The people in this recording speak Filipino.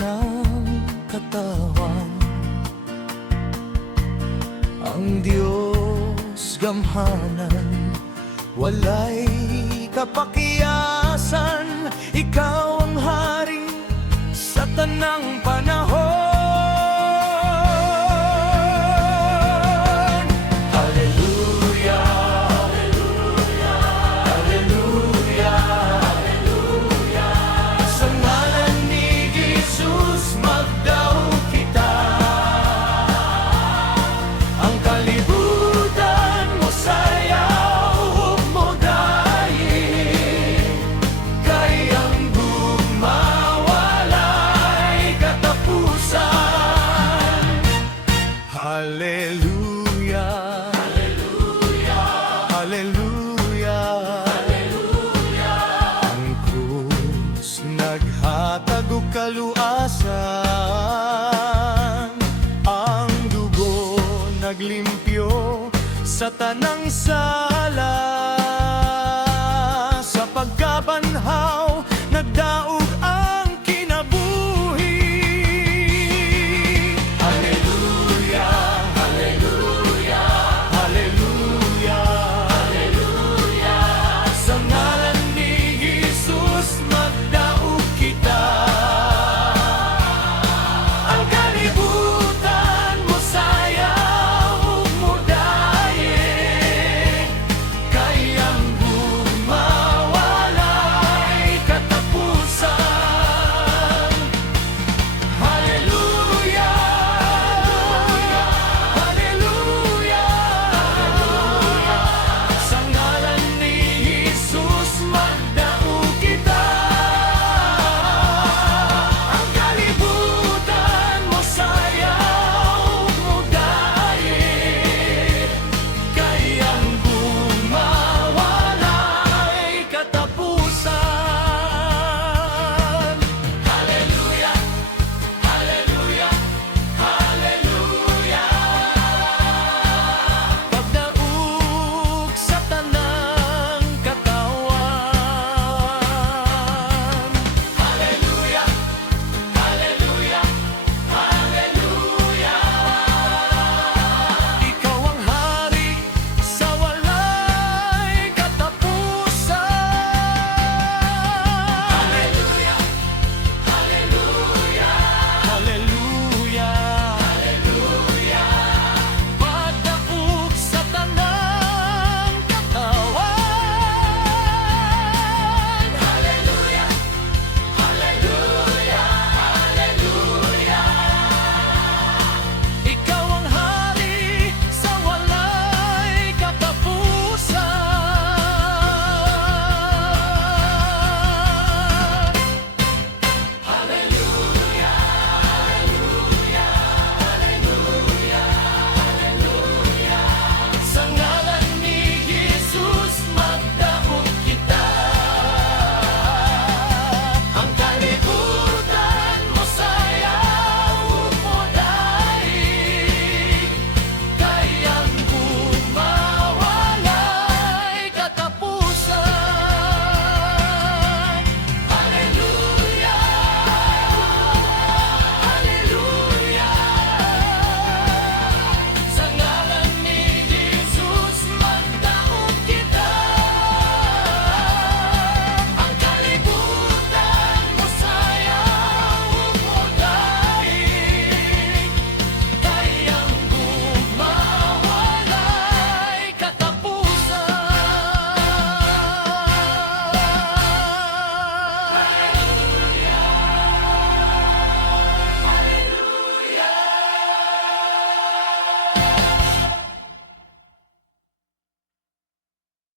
ng katawan. Ang Diyos gamhanan, walay kapakiyasan. Ikaw ang hari sa tanang panahon. Hallelujah, hallelujah, hallelujah, hallelujah. Sa ngalan ni Jesus magdaog kita. Ang kalibutan mo sayaw, huwag mo dayin. Kay ang gumawalay katapusan. Hallelujah, hallelujah, hallelujah, hallelujah. Ang krus naghatag og kaluasan, ang dugo naglimpyo sa tanang sa